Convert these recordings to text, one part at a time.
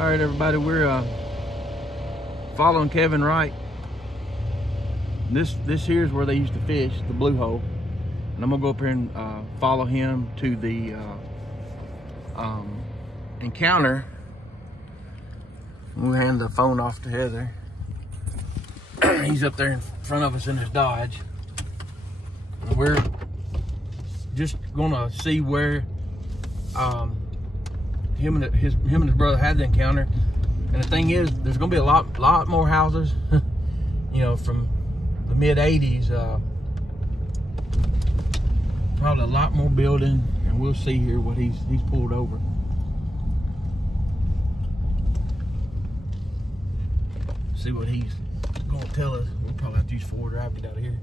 All right, everybody, we're following Kevin Wright. This here is where they used to fish, the Blue Hole, and I'm gonna go up here and follow him to the encounter. We'll hand the phone off to Heather. He's up there in front of us in his Dodge. We're just gonna see where him and his brother had the encounter. And the thing is, there's gonna be a lot more houses, you know, from the mid '80s. Probably a lot more building, and we'll see here what he's pulled over. See what he's gonna tell us. We'll probably have to use 4-wheel drive to get out of here.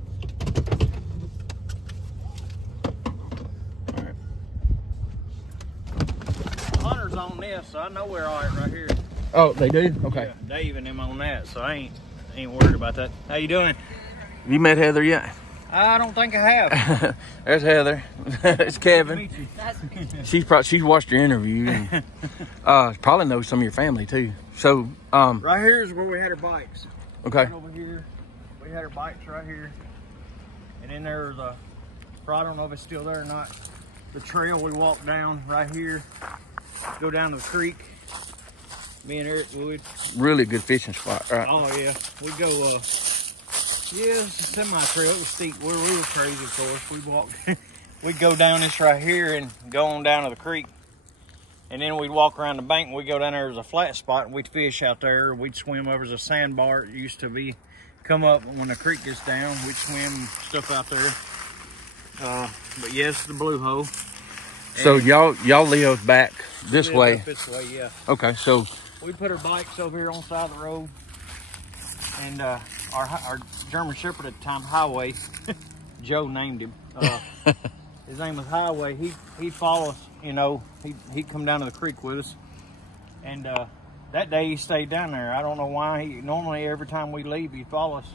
All right. Hunter's on this, so I know we're all right here. Oh, they do? Okay. Yeah, Dave and them on that, so I ain't worried about that. How you doing? Have you met Heather yet? I don't think I have. There's Heather. It's Kevin. She's watched your interview and probably knows some of your family too. So right here is where we had our bikes. Okay. Right over here, we had our bikes right here, and then there was I don't know if it's still there or not. The trail we walked down right here, go down to the creek. Me and Eric would. Really good fishing spot, right? Oh yeah, we go. Yeah, it's a semi-trail. It was steep. We were crazy, of course. We walked. We'd go down this right here and go on down to the creek, and then we'd walk around the bank. And we'd go down there. There's a flat spot, and we'd fish out there. We'd swim over the sandbar. It used to be. Come up when the creek gets down. We'd swim stuff out there. But yes, the Blue Hole. So y'all live back this way. This way, yeah. Okay, so we put our bikes over here on the side of the road, and our German Shepherd at the time, Highway, Joe named him. His name was Highway. He'd follow us, you know. He'd come down to the creek with us, and that day he stayed down there. I don't know why. Normally every time we leave, he'd follow us.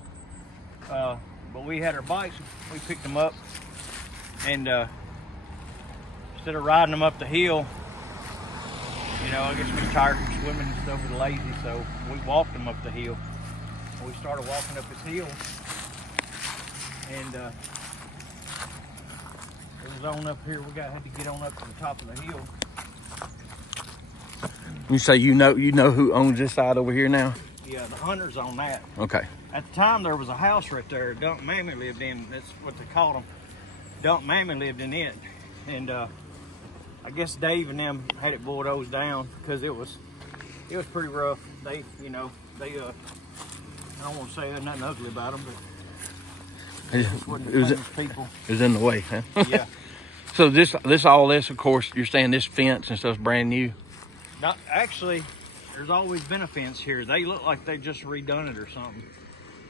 But we had our bikes. We picked them up, and instead of riding them up the hill, you know, I guess we were tired from swimming and stuff with lazy, so we walked them up the hill. We started walking up this hill, and it was on up here. We had to get on up to the top of the hill. you say you know who owns this side over here now? Yeah, the hunter's on that. Okay. At the time, there was a house right there. Dunk Mammy lived in. That's what they called them. Dunk Mammy lived in it, and I guess Dave and them had it bulldozed down because it was pretty rough. They, you know, I don't want to say there's nothing ugly about them, but it was people. It was in the way, huh? Yeah. So all this, of course, you're saying this fence and stuff's brand new? Not actually. There's always been a fence here. They look like they just redone it or something.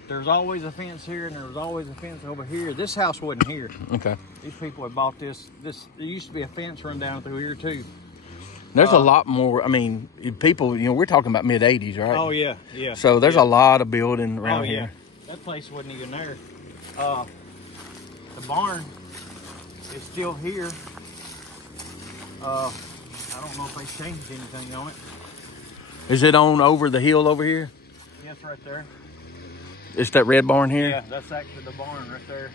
There's always a fence here, and there was always a fence over here. This house wasn't here. Okay. These people had bought this. There used to be a fence run down through here too. There's a lot more. I mean, people. You know, we're talking about mid '80s, right? Oh yeah, yeah. So there's a lot of building around here. That place wasn't even there. The barn is still here. I don't know if they changed anything on it. Is it on over the hill over here? Yes, right there. It's that red barn here? Yeah, that's actually the barn right there.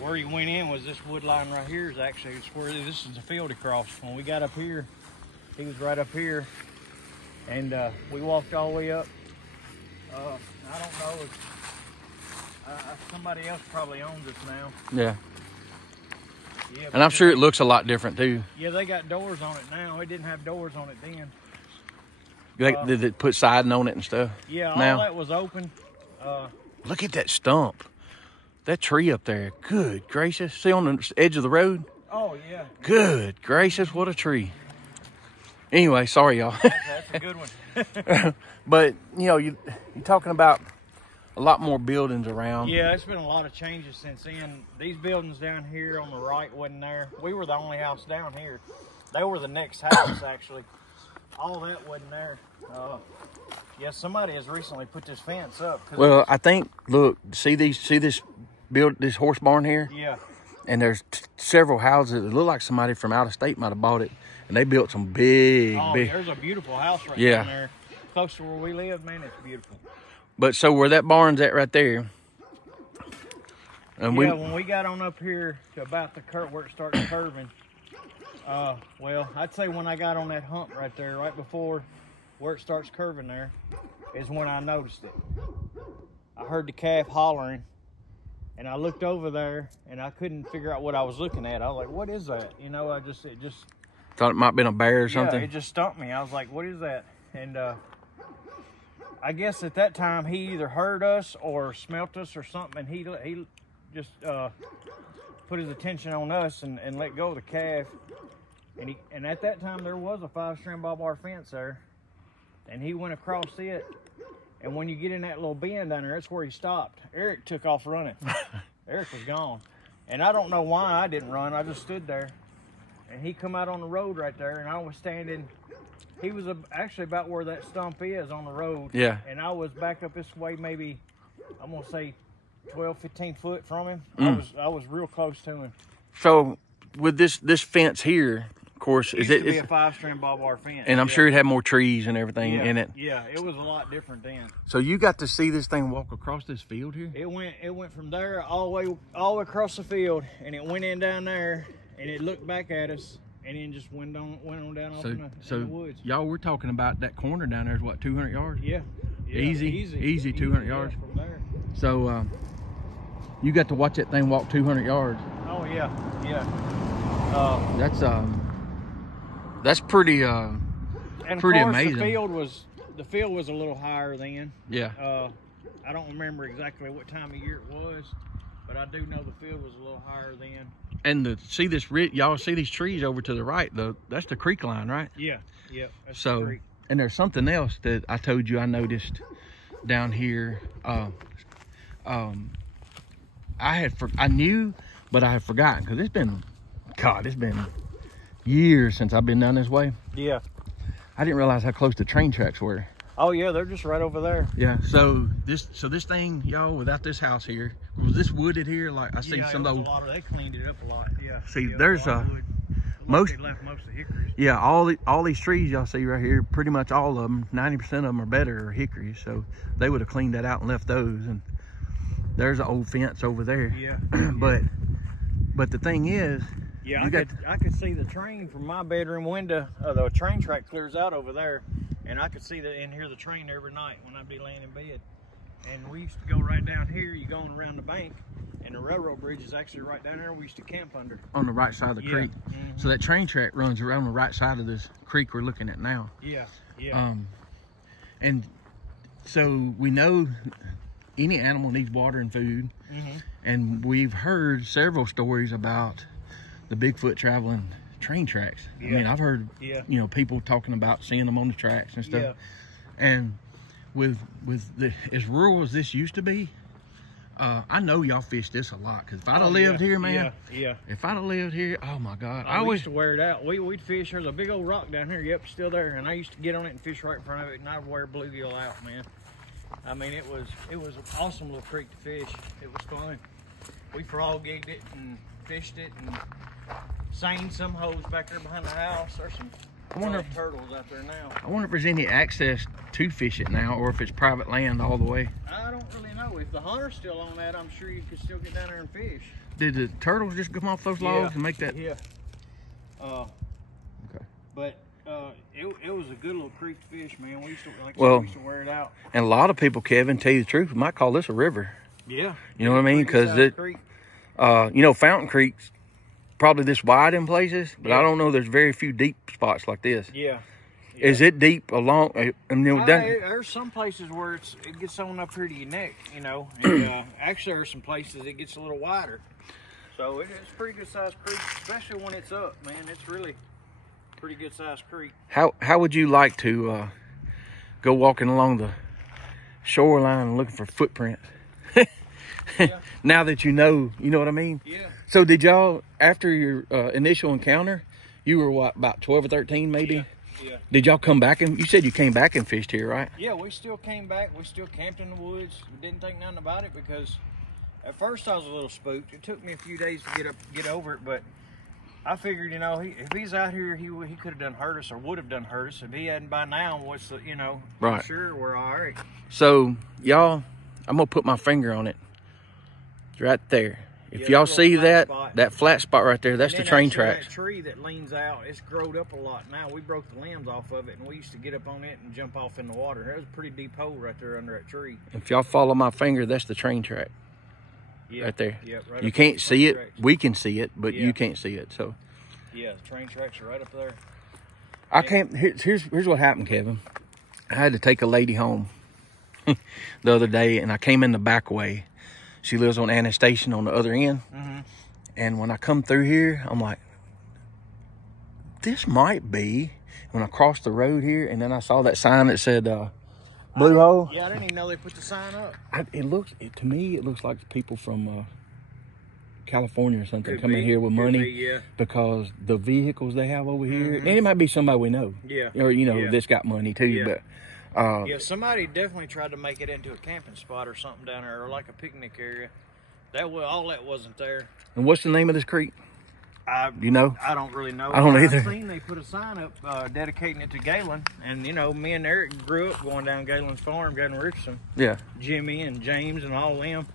Where he went in was this wood line right here. Is actually it's where this is the field across. When we got up here, he was right up here, and we walked all the way up. I don't know if somebody else probably owns this now. Yeah. Yeah, and I'm sure it looks a lot different too. Yeah, they got doors on it now. It didn't have doors on it then. Did they put siding on it and stuff? Yeah, all now? that was open. Look at that stump. That tree up there. Good gracious. See on the edge of the road? Oh, yeah. Good gracious, what a tree. Anyway, sorry, y'all. That's a good one. But, you know, you're talking about a lot more buildings around. Yeah, it's been a lot of changes since then. These buildings down here on the right wasn't there. We were the only house down here. They were the next house, actually. All that wasn't there. Yeah, somebody has recently put this fence up. Well, I think, look, see this horse barn here? Yeah. and there's several houses that look like somebody from out of state might have bought it, and they built some big. There's a beautiful house right down there, close to where we live, man. It's beautiful. But so where that barn's at right there, and when we got on up here to about the curve where it starts curving, well, I'd say when I got on that hump right there, right before where it starts curving there, is when I noticed it. I heard the calf hollering, and I looked over there, and I couldn't figure out what I was looking at. I was like, "What is that?" You know, it just thought it might have been a bear or something. Yeah, it just stumped me. I was like, "What is that?" And I guess at that time he either heard us or smelt us or something, and he just put his attention on us and let go of the calf. And at that time there was a 5-strand barbed wire fence there, and he went across it. And when you get in that little bend down there, that's where he stopped. Eric took off running. Eric was gone. And I don't know why I didn't run. I just stood there. And he come out on the road right there, and I was standing. He was actually about where that stump is on the road. Yeah. And I was back up this way, maybe, I'm going to say 12, 15 foot from him. I was real close to him. So with this fence here, of course, it used to be a 5-strand barbed wire fence. And I'm sure it had more trees and everything in it. Yeah, it was a lot different then. So you got to see this thing walk across this field here? It went from there all the way across the field, and it went in down there, and it looked back at us, and then just went on down off in the woods. Y'all, we're talking about that corner down there is what, 200 yards? Yeah. Easy 200 yards. From there. So you got to watch that thing walk 200 yards. Oh yeah. That's pretty and pretty of course, amazing. The field was a little higher then. Yeah. I don't remember exactly what time of year it was, but I do know the field was a little higher then. And see this, y'all see these trees over to the right? That's the creek line, right? Yeah. That's so, the creek. And there's something else that I told you I noticed down here. I knew, but I had forgotten because it's been years since I've been down this way. Yeah. I didn't realize how close the train tracks were. Oh yeah, they're just right over there. Yeah. So this thing, y'all, without this house here, was this wooded here? Like I see some of those. They cleaned it up a lot. Yeah. See, there's they left most of the hickories. Yeah, all these trees y'all see right here, pretty much all of them, 90% of them are better, are hickories. So they would have cleaned that out and left those. And there's an old fence over there. Yeah. but the thing is, yeah, I could see the train from my bedroom window. The train track clears out over there, and I could see and hear the train every night when I'd be laying in bed. And we used to go right down here. You going around the bank, and the railroad bridge is actually right down there. We used to camp under. On the right side of the creek. Mm-hmm. So that train track runs around the right side of this creek we're looking at now. Yeah. And so we know any animal needs water and food. Mm-hmm. And we've heard several stories about the Bigfoot traveling train tracks. Yeah. I mean, I've heard, people talking about seeing them on the tracks and stuff. Yeah. And with as rural as this used to be, I know y'all fish this a lot. Because if I'd have lived here, man, if I'd have lived here, oh my God. I used to wear it out. We'd fish. There's a big old rock down here. Yep, still there. And I used to get on it and fish right in front of it, and I'd wear bluegill out, man. I mean, it was an awesome little creek to fish. It was fun. We frog gigged it and fished it and seined some hoes back there behind the house. There's some turtles out there now. I wonder if there's any access to fish it now, or if it's private land all the way. I don't really know. If the hunter's still on that, I'm sure you could still get down there and fish. Did the turtles just come off those logs and make that? Yeah. Okay. But it was a good little creek to fish, man. We used to wear it out. And a lot of people, Kevin, tell you the truth, might call this a river. Yeah. You know what I mean? Because Fountain Creek's probably this wide in places, but I don't know. There's very few deep spots like this. Yeah. Is it deep along? There's some places where it gets on up here to your neck, And actually, there's some places it gets a little wider. So it's a pretty good sized creek, especially when it's up, man. It's really pretty good sized creek. How would you like to go walking along the shoreline and looking for footprints? Now that you know what I mean? Yeah. So did y'all, after your initial encounter, you were what, about 12 or 13 maybe? Yeah. Did y'all come back you said you came back and fished here, right? Yeah, we still came back. We still camped in the woods. We didn't think nothing about it because At first, I was a little spooked. It took me a few days to get over it, but I figured, you know, if he's out here, he could have done hurt us or would have done hurt us. If he hadn't by now, what's the, you know, right? Sure, we're all right. So, y'all, I'm gonna put my finger on it. Right there. If y'all see that flat spot right there, that's the train tracks. That tree that leans out, it's growed up a lot now. We broke the limbs off of it, and we used to get up on it and jump off in the water. There's a pretty deep hole right there under that tree. If y'all follow my finger, that's the train track. Yeah, right there. Yeah, right. You can't see it. We can see it, but you can't see it. So. Yeah, the train tracks are right up there. I can't. Here's what happened, Kevin. I had to take a lady home the other day, and I came in the back way. She lives on Anna Station on the other end. Mm-hmm. And when I come through here, I'm like, this might be. When I crossed the road here, and then I saw that sign that said Blue Hole. Yeah, I didn't even know they put the sign up. To me, it looks like people from California or something coming here with money. Yeah. Because the vehicles they have over here, and it might be somebody we know. Yeah. Or, you know, that's got money too. Yeah. But yeah, somebody definitely tried to make it into a camping spot or something down there, or like a picnic area. All that wasn't there. And what's the name of this creek? You know? I don't really know. I don't either. I've seen they put a sign up dedicating it to Galen, and you know, me and Eric grew up going down Galen's farm, Galen Richardson. Yeah. Jimmy and James and all them.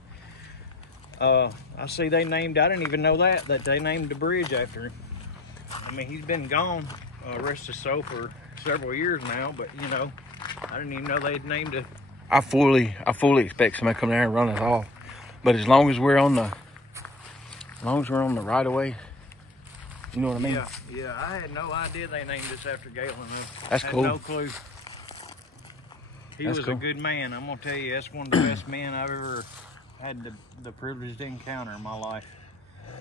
I see they named. I didn't even know that they named the bridge after him. I mean, he's been gone, rest his soul, for several years now. But you know, I didn't even know they had named it. I fully expect somebody to come down and run us off. But as long as we're on the right of way, you know what I mean? Yeah. I had no idea they named this after Galen. That's cool. No clue. He was a good man. I'm gonna tell you, that's one of the best men I've ever had the privilege to encounter in my life.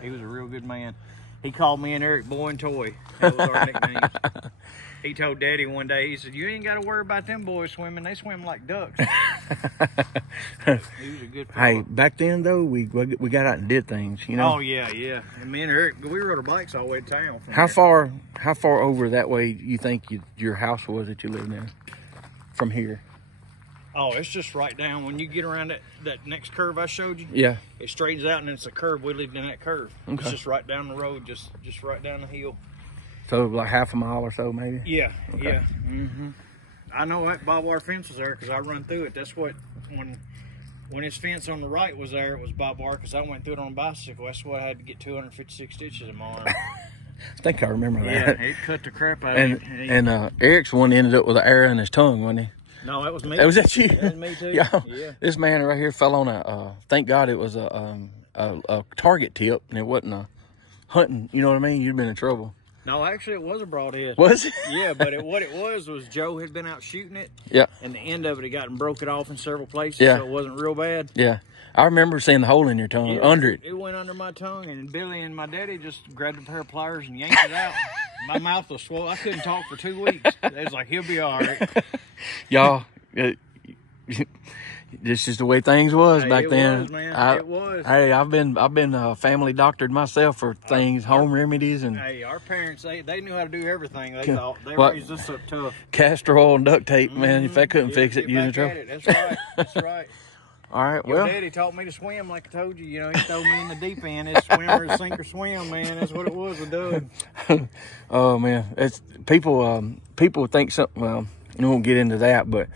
He was a real good man. He called me and Eric Boy and Toy. That was our nicknames. He told Daddy one day, he said, "You ain't got to worry about them boys swimming. They swim like ducks." He was a good fellow. Hey, back then though, we got out and did things, you know. Oh yeah. And me and Eric, we rode our bikes all the way to town. How far over that way you think your house was that you lived in from here? Oh, it's just right down. When you get around that next curve I showed you, yeah, it straightens out and it's a curve. We lived in that curve. Okay. It's just right down the road, just right down the hill. So like half a mile or so, maybe. Yeah, okay. Yeah. Mm-hmm. I know that barbed wire fence was there because I run through it. That's what when his fence on the right was there, it was barbed wire because I went through it on a bicycle. That's what I had to get 256 stitches in my arm. I think I remember that. Yeah, it cut the crap out of me. And Eric's one ended up with an arrow in his tongue, wasn't he? No, that was me. Was that you? That was me too. Yeah. This man right here fell on a. Thank God it was a target tip and it wasn't a hunting. You know what I mean? You'd been in trouble. No, actually, it was a broadhead. Was it? Yeah, but what it was Joe had been out shooting it. Yeah. And the end of it, he got and broke it off in several places. Yeah. So it wasn't real bad. Yeah. I remember seeing the hole in your tongue, under it. It went under my tongue, and Billy and my daddy just grabbed a pair of pliers and yanked it out. My mouth was swollen. I couldn't talk for 2 weeks. They was like, "He'll be all right." Y'all, this is the way things was back then. Was, man. It was. Hey, I've been family doctored myself for things, home remedies, and hey, our parents they knew how to do everything. They thought they raised us up tough. Castor oil and duct tape, man. If they couldn't fix it, using trouble. That's right. That's right. All right, Your daddy taught me to swim, like I told you. You know, he threw me in the deep end. It's swim or sink or swim, man. That's what it was with Doug. Oh man, it's people think something. Well, you won't get into that, but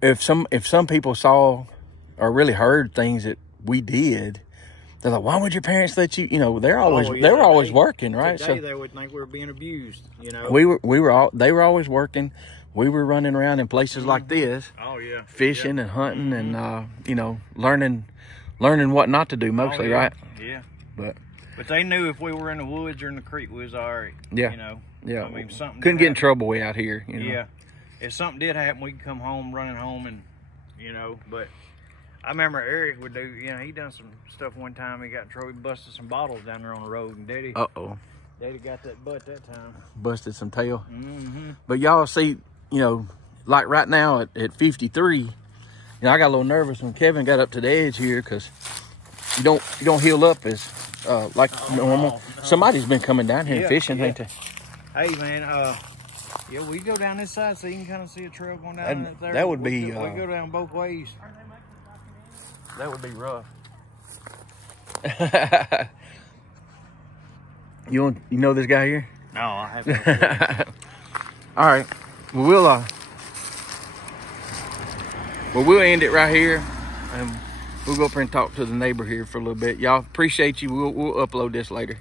if some people saw or really heard things that we did, they're like, "Why would your parents let you?" You know, they were always working, right? Today, they would think we were being abused. You know, they were always working. We were running around in places like this. Oh yeah. Fishing and hunting and you know, learning what not to do mostly, right? Yeah. But they knew if we were in the woods or in the creek, we was all right. Yeah. You know. Yeah. I mean, something couldn't get in trouble way out here. You know? Yeah. If something did happen, we'd come home, running home, and you know. But I remember Eric would do. You know, he done some stuff one time. He got in trouble. He busted some bottles down there on the road, and Daddy got that butt that time. Busted some tail. Mm-hmm. But y'all see. You know, like right now at 53, you know, I got a little nervous when Kevin got up to the edge here because you don't heal up as like normal. No. Somebody's been coming down here and fishing, ain't they? Hey man, yeah, we go down this side so you can kind of see a trail going down there. That would be. We go down both ways. That would be rough. You know this guy here? No, I haven't. All right. Well, we'll end it right here, and we'll go up here and talk to the neighbor here for a little bit. Y'all, appreciate you. We'll upload this later.